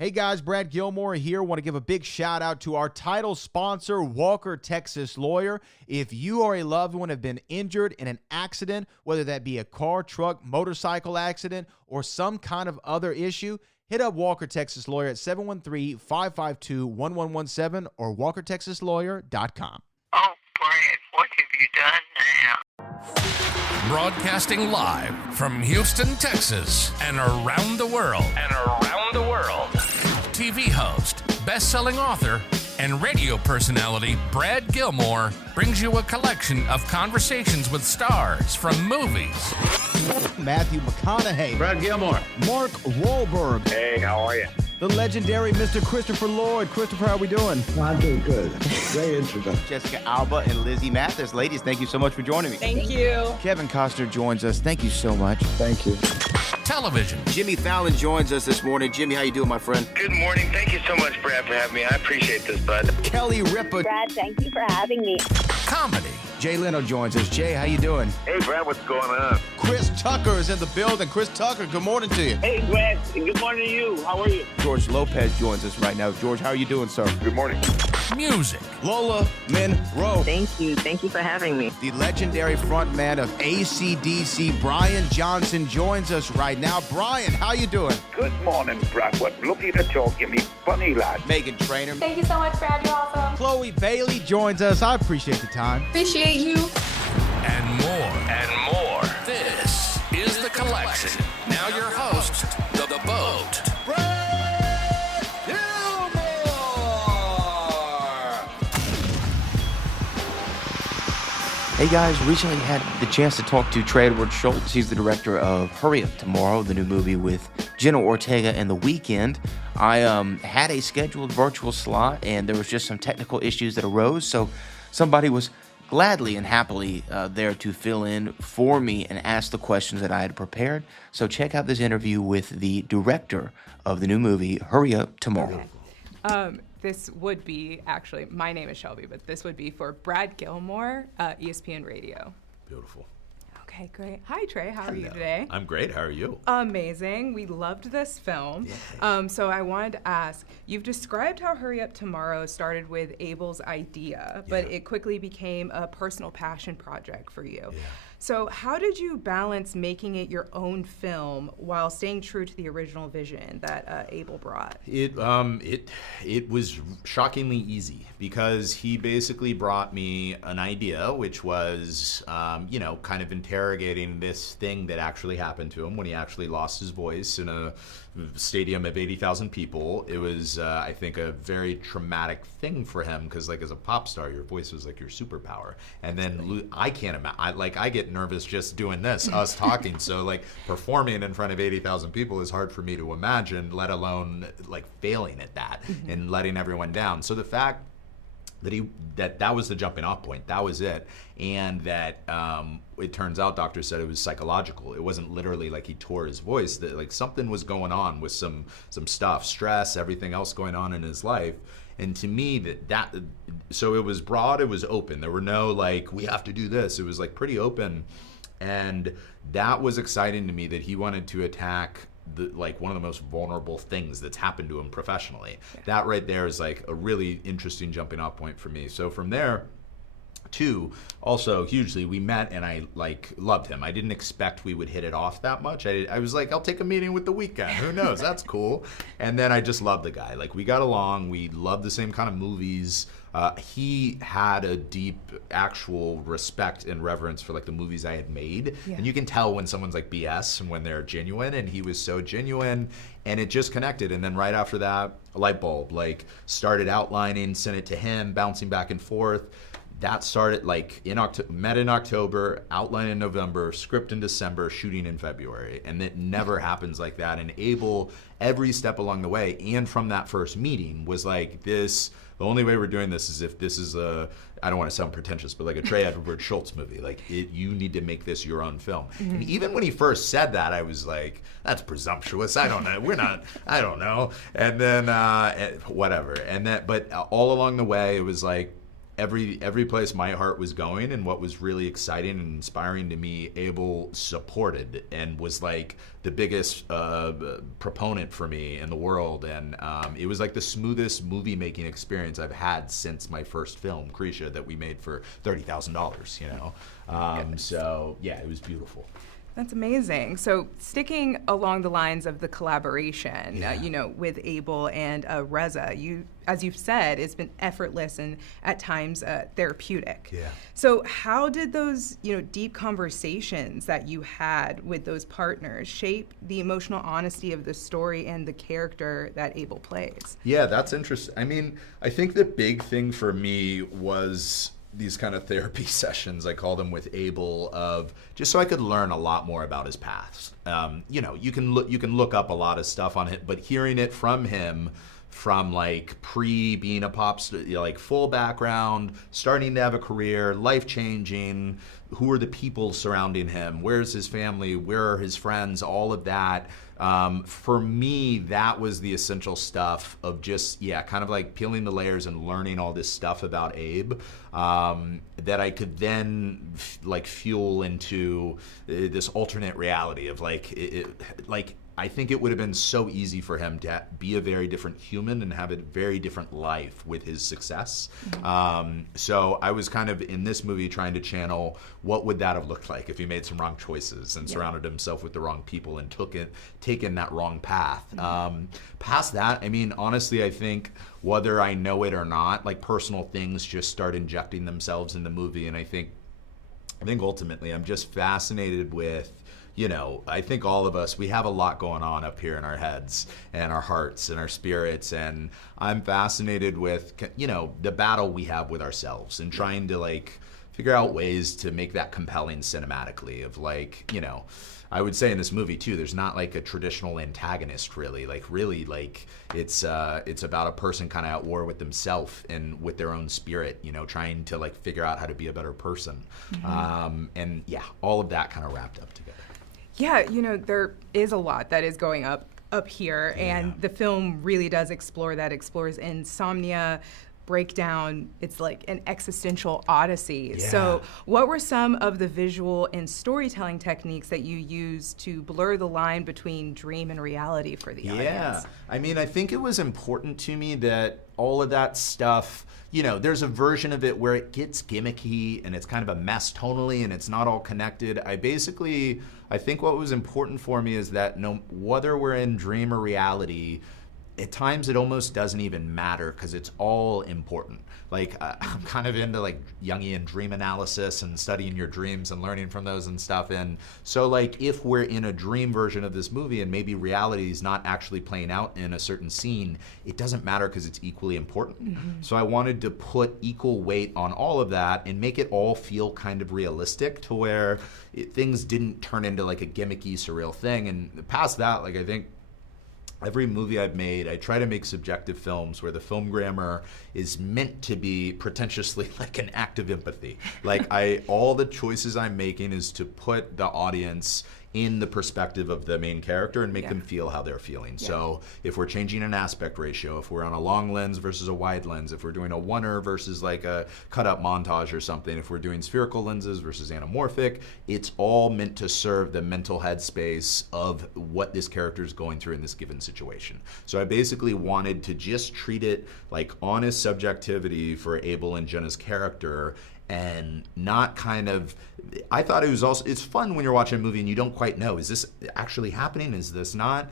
Hey guys, Brad Gilmore here. Want to give a big shout out to our title sponsor, Walker Texas Lawyer. If you or a loved one have been injured in an accident, whether that be a car, truck, motorcycle accident, or some kind of other issue, hit up Walker Texas Lawyer at 713-552-1117 or walkertexaslawyer.com. Oh, Brad, what have you done now? Broadcasting live from Houston, Texas, and around the world. TV host, best-selling author, and radio personality Brad Gilmore brings you a collection of conversations with stars from movies. Matthew McConaughey. Brad Gilmore. Mark Wahlberg. Hey, how are you? The legendary Mr. Christopher Lloyd. Christopher, how we doing? I'm doing good. Great introduction. Jessica Alba and Lizzie Mathis. Ladies, thank you so much for joining me. Thank you. Kevin Costner joins us. Thank you so much. Thank you. Television. Jimmy Fallon joins us this morning. Jimmy, how you doing, my friend? Good morning. Thank you so much, Brad, for having me. I appreciate this, bud. Kelly Ripa. Brad, thank you for having me. Comedy. Jay Leno joins us. Jay, how you doing? Hey, Brad, what's going on? Chris Tucker is in the building. Chris Tucker, good morning to you. Hey, Brad, and good morning to you. How are you? George Lopez joins us right now. George, how are you doing, sir? Good morning. Music. Lola Monroe. Thank you. Thank you for having me. The legendary frontman of AC/DC, Brian Johnson, joins us right now. Brian, how you doing? Good morning, Brad. What lovely to talk. You me funny lad. Megan Trainor. Thank you so much, Brad. You're awesome. Chloe Bailey joins us. I appreciate the time. Appreciate you. And more. This is The Collection. Now your host, The Boat. Brad Gilmore! Hey guys, recently had the chance to talk to Trey Edward Shults. He's the director of Hurry Up Tomorrow, the new movie with Jenna Ortega and The Weeknd. I had a scheduled virtual slot and there was just some technical issues that arose, so somebody was gladly and happily there to fill in for me and ask the questions that I had prepared. So check out this interview with the director of the new movie, Hurry Up Tomorrow. Okay. This would be, actually, my name is Shelby, but this would be for Brad Gilmore, ESPN Radio. Beautiful. Okay, great. Hi, Trey. How are you today? I'm great. How are you? Amazing. We loved this film. Yeah. So I wanted to ask, you've described how Hurry Up Tomorrow started with Abel's idea, but it quickly became a personal passion project for you. Yeah. So how did you balance making it your own film while staying true to the original vision that Abel brought? It was shockingly easy because he basically brought me an idea, which was, kind of interrogating this thing that actually happened to him when he actually lost his voice in a stadium of 80,000 people. It was, I think, a very traumatic thing for him because, like, as a pop star, your voice was like your superpower. And then I can't imagine. I get nervous just doing this, us talking. So, like, performing in front of 80,000 people is hard for me to imagine, let alone like failing at that and letting everyone down. So the fact that that was the jumping off point, that was it, and that it turns out doctors said it was psychological. It wasn't literally like he tore his voice. That like something was going on with some stuff, stress, everything else going on in his life. And to me, so it was broad, it was open. There were no like, we have to do this. It was like pretty open, and that was exciting to me that he wanted to attack one of the most vulnerable things that's happened to him professionally. Yeah. That right there is like a really interesting jumping off point for me. So from there, too, also hugely, we met and I like loved him. I didn't expect we would hit it off that much. I was like, I'll take a meeting with The Weeknd. Who knows? That's cool. And then I just loved the guy. Like, we got along. We loved the same kind of movies. He had a deep actual respect and reverence for like the movies I had made. Yeah. And you can tell when someone's like BS and when they're genuine, and he was so genuine, and it just connected. And then right after that, a light bulb, like started outlining, sent it to him, bouncing back and forth. That started like met in October, outline in November, script in December, shooting in February. And it never happens like that. And Abel, every step along the way, and from that first meeting was like this, the only way we're doing this is if this is I don't want to sound pretentious, but like a Trey Edward Shults movie. Like, you need to make this your own film. Mm-hmm. And even when he first said that, I was like, that's presumptuous. I don't know. I don't know. And then, whatever. And then, but all along the way, it was like, every place my heart was going and what was really exciting and inspiring to me, Abel supported and was like the biggest proponent for me in the world. And it was like the smoothest movie making experience I've had since my first film, Krisha, that we made for $30,000, you know. So yeah, it was beautiful. That's amazing. So sticking along the lines of the collaboration, you know, with Abel and Reza, as you've said, it's been effortless and at times therapeutic. Yeah. So how did those, you know, deep conversations that you had with those partners shape the emotional honesty of the story and the character that Abel plays? Yeah, that's interesting. I mean, I think the big thing for me was these kind of therapy sessions, I call them, with Abel, of just so I could learn a lot more about his past. You know, you can look up a lot of stuff on it, but hearing it from him, from like being a pop star, you know, like full background, starting to have a career, life changing, who are the people surrounding him, where's his family, where are his friends, all of that. For me, that was the essential stuff of just, kind of like peeling the layers and learning all this stuff about Abe, that I could then like fuel into this alternate reality of like, I think it would have been so easy for him to be a very different human and have a very different life with his success. So I was kind of in this movie trying to channel what would that have looked like if he made some wrong choices and surrounded himself with the wrong people and taken that wrong path. Past that, I mean, honestly, I think whether I know it or not, like personal things just start injecting themselves in the movie. And I think ultimately I'm just fascinated with, you know, I think all of us, we have a lot going on up here in our heads and our hearts and our spirits. And I'm fascinated with, you know, the battle we have with ourselves and trying to like figure out ways to make that compelling cinematically of like, you know, I would say in this movie too, there's not like a traditional antagonist really. Like really, like it's about a person kind of at war with themselves and with their own spirit, you know, trying to like figure out how to be a better person. And yeah, all of that kind of wrapped up together. Yeah, you know, there is a lot that is going up here, and the film really does explore that, explores insomnia, breakdown. It's like an existential odyssey. So what were some of the visual and storytelling techniques that you used to blur the line between dream and reality for the audience? I mean, I think it was important to me that all of that stuff, you know, there's a version of it where it gets gimmicky and it's kind of a mess tonally and it's not all connected. I think what was important for me is that whether we're in dream or reality, at times it almost doesn't even matter because it's all important. Like I'm kind of into like Jungian dream analysis and studying your dreams and learning from those and stuff. And so like if we're in a dream version of this movie and maybe reality is not actually playing out in a certain scene, it doesn't matter because it's equally important. So I wanted to put equal weight on all of that and make it all feel kind of realistic to where things didn't turn into like a gimmicky, surreal thing. And past that, like I think every movie I've made, I try to make subjective films where the film grammar is meant to be pretentiously like an act of empathy. Like all the choices I'm making is to put the audience in the perspective of the main character and make them feel how they're feeling. So if we're changing an aspect ratio, if we're on a long lens versus a wide lens, if we're doing a oneer versus like a cut up montage or something, if we're doing spherical lenses versus anamorphic, it's all meant to serve the mental headspace of what this character is going through in this given situation. So I basically wanted to just treat it like honest subjectivity for Abel and Jenna's character, and not kind of, I thought it was also, it's fun when you're watching a movie and you don't quite know, is this actually happening, is this not?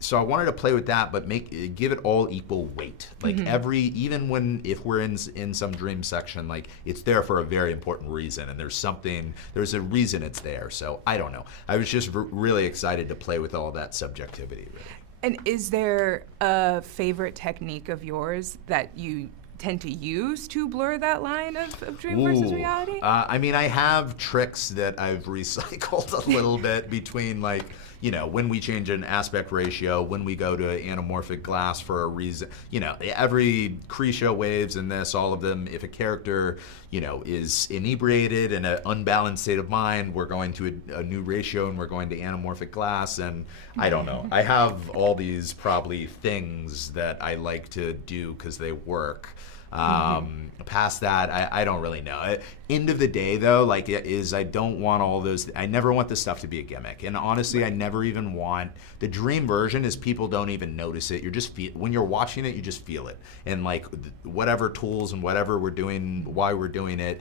So I wanted to play with that, but give it all equal weight. Like if we're in some dream section, like it's there for a very important reason, and there's a reason it's there. So I don't know. I was just really excited to play with all that subjectivity. Really. And is there a favorite technique of yours that you tend to use to blur that line of dream versus reality? I mean, I have tricks that I've recycled a little bit between, like, you know, when we change an aspect ratio, when we go to anamorphic glass for a reason, you know, every Krisha waves in this, all of them, if a character, you know, is inebriated in an unbalanced state of mind, we're going to a new ratio and we're going to anamorphic glass. And I don't know, I have all these probably things that I like to do because they work. Past that, I don't really know. End of the day, though, like, I don't want all those. I never want this stuff to be a gimmick. And honestly, I never even want the dream version is people don't even notice it. You're just when you're watching it, you just feel it. And like whatever tools and whatever we're doing, why we're doing it,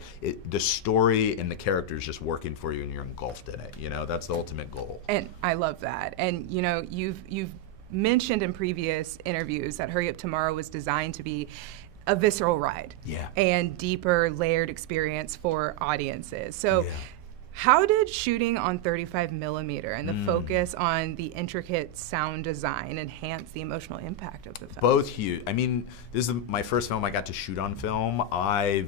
the story and the characters just working for you, and you're engulfed in it. You know, that's the ultimate goal. And I love that. And you know, you've mentioned in previous interviews that Hurry Up Tomorrow was designed to be a visceral ride and deeper layered experience for audiences. So how did shooting on 35 millimeter and the focus on the intricate sound design enhance the emotional impact of the film? Both huge. I mean, this is my first film I got to shoot on film. I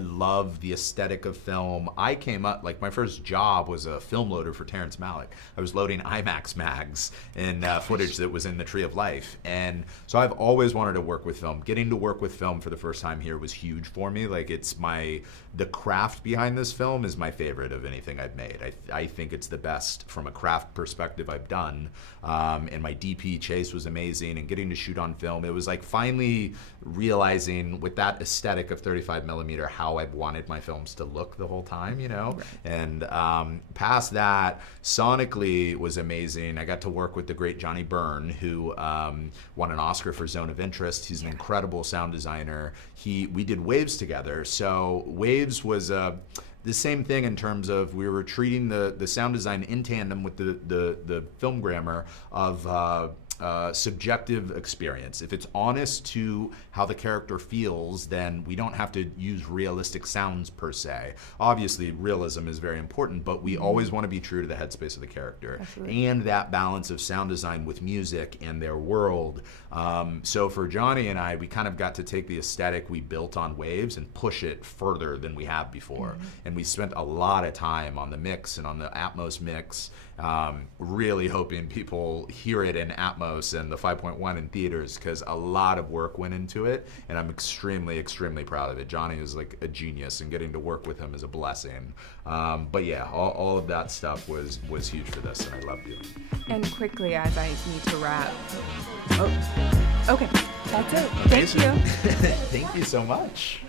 love the aesthetic of film. I came up, like my first job was a film loader for Terrence Malick. I was loading IMAX mags and footage that was in the Tree of Life. And so I've always wanted to work with film. Getting to work with film for the first time here was huge for me. Like the craft behind this film is my favorite of anything I've made. I think it's the best from a craft perspective I've done. And my DP chase was amazing, and getting to shoot on film, it was like finally realizing with that aesthetic of 35 millimeter how I've wanted my films to look the whole time, you know? Right. And past that, sonically was amazing. I got to work with the great Johnny Byrne, who won an Oscar for Zone of Interest. He's an incredible sound designer. We did Waves together. So Waves was the same thing in terms of we were treating the sound design in tandem with the film grammar of subjective experience. If it's honest to how the character feels, then we don't have to use realistic sounds per se. Obviously, realism is very important, but we always want to be true to the headspace of the character. Absolutely. And that balance of sound design with music and their world. So for Johnny and I, we kind of got to take the aesthetic we built on Waves and push it further than we have before. And we spent a lot of time on the mix and on the Atmos mix, really hoping people hear it in Atmos and the 5.1 in theaters, because a lot of work went into it, and I'm extremely, extremely proud of it. Johnny is like a genius, and getting to work with him is a blessing. But yeah, all of that stuff was huge for this, and I love doing it. And quickly, as I need to wrap. Oh, okay, that's it. Thank you. Thank you so much.